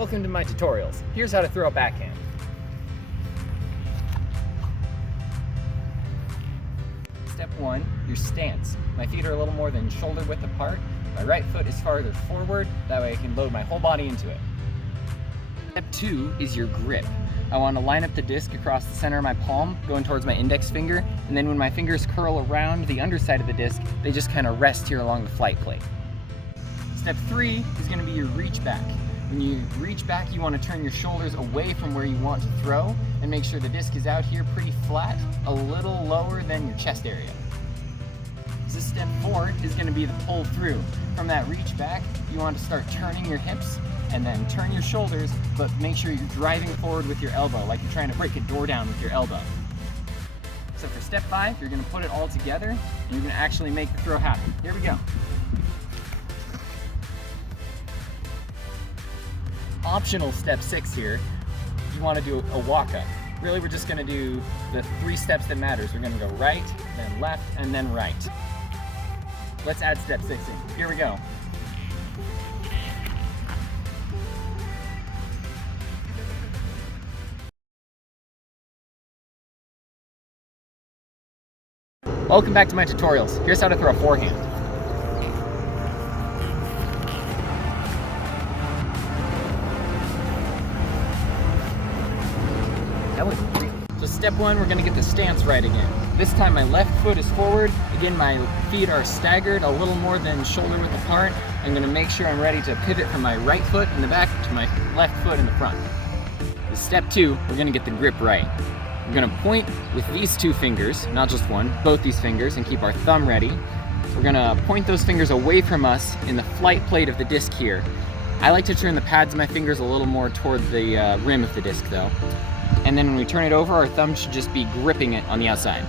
Welcome to my tutorials. Here's how to throw a backhand. Step 1, your stance. My feet are a little more than shoulder width apart. My right foot is farther forward, that way I can load my whole body into it. Step 2 is your grip. I want to line up the disc across the center of my palm, going towards my index finger, and then when my fingers curl around the underside of the disc, they just kind of rest here along the flight plate. Step 3 is going to be your reach back. When you reach back, you want to turn your shoulders away from where you want to throw and make sure the disc is out here pretty flat, a little lower than your chest area. So step 4 is going to be the pull through. From that reach back, you want to start turning your hips and then turn your shoulders, but make sure you're driving forward with your elbow, like you're trying to break a door down with your elbow. So for step 5, you're going to put it all together and you're going to actually make the throw happen. Here we go. Optional step 6 here, you want to do a walk-up. Really, we're just going to do the 3 steps that matters. We're going to go right, then left, and then right. Let's add step 6 in. Here we go. Welcome back to my tutorials. Here's how to throw a forehand. So step 1, we're going to get the stance right again. This time my left foot is forward. Again, my feet are staggered a little more than shoulder width apart. I'm going to make sure I'm ready to pivot from my right foot in the back to my left foot in the front. With step 2, we're going to get the grip right. We're going to point with these 2 fingers, not just one, both these fingers, and keep our thumb ready. We're going to point those fingers away from us in the flight plate of the disc here. I like to turn the pads of my fingers a little more toward the rim of the disc though. And then when we turn it over, our thumb should just be gripping it on the outside.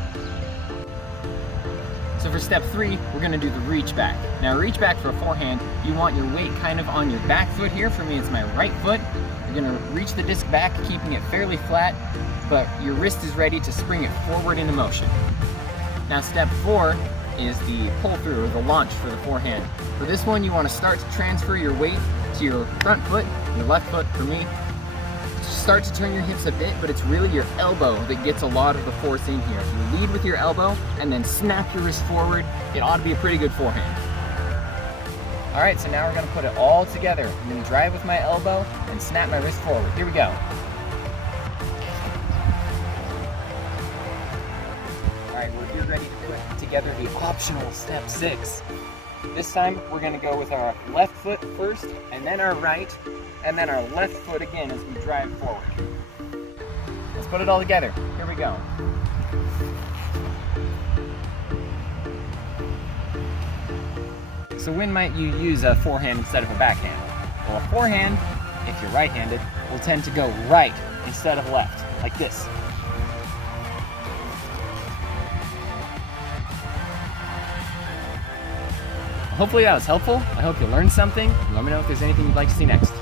So for step 3, we're going to do the reach back. Now reach back for a forehand, you want your weight kind of on your back foot here. For me, it's my right foot. You're going to reach the disc back, keeping it fairly flat, but your wrist is ready to spring it forward into motion. Now step 4 is the pull through, or the launch for the forehand. For this one, you want to start to transfer your weight to your front foot, your left foot for me. Start to turn your hips a bit, but it's really your elbow that gets a lot of the force in here. If you lead with your elbow and then snap your wrist forward, it ought to be a pretty good forehand. All right, so now we're going to put it all together. I'm going to drive with my elbow and snap my wrist forward. Here we go. All right, we're here ready to put together the optional step 6. This time, we're going to go with our left foot first, and then our right, and then our left foot again as we drive forward. Let's put it all together. Here we go. So when might you use a forehand instead of a backhand? Well, a forehand, if you're right-handed, will tend to go right instead of left, like this. Hopefully that was helpful. I hope you learned something. Let me know if there's anything you'd like to see next.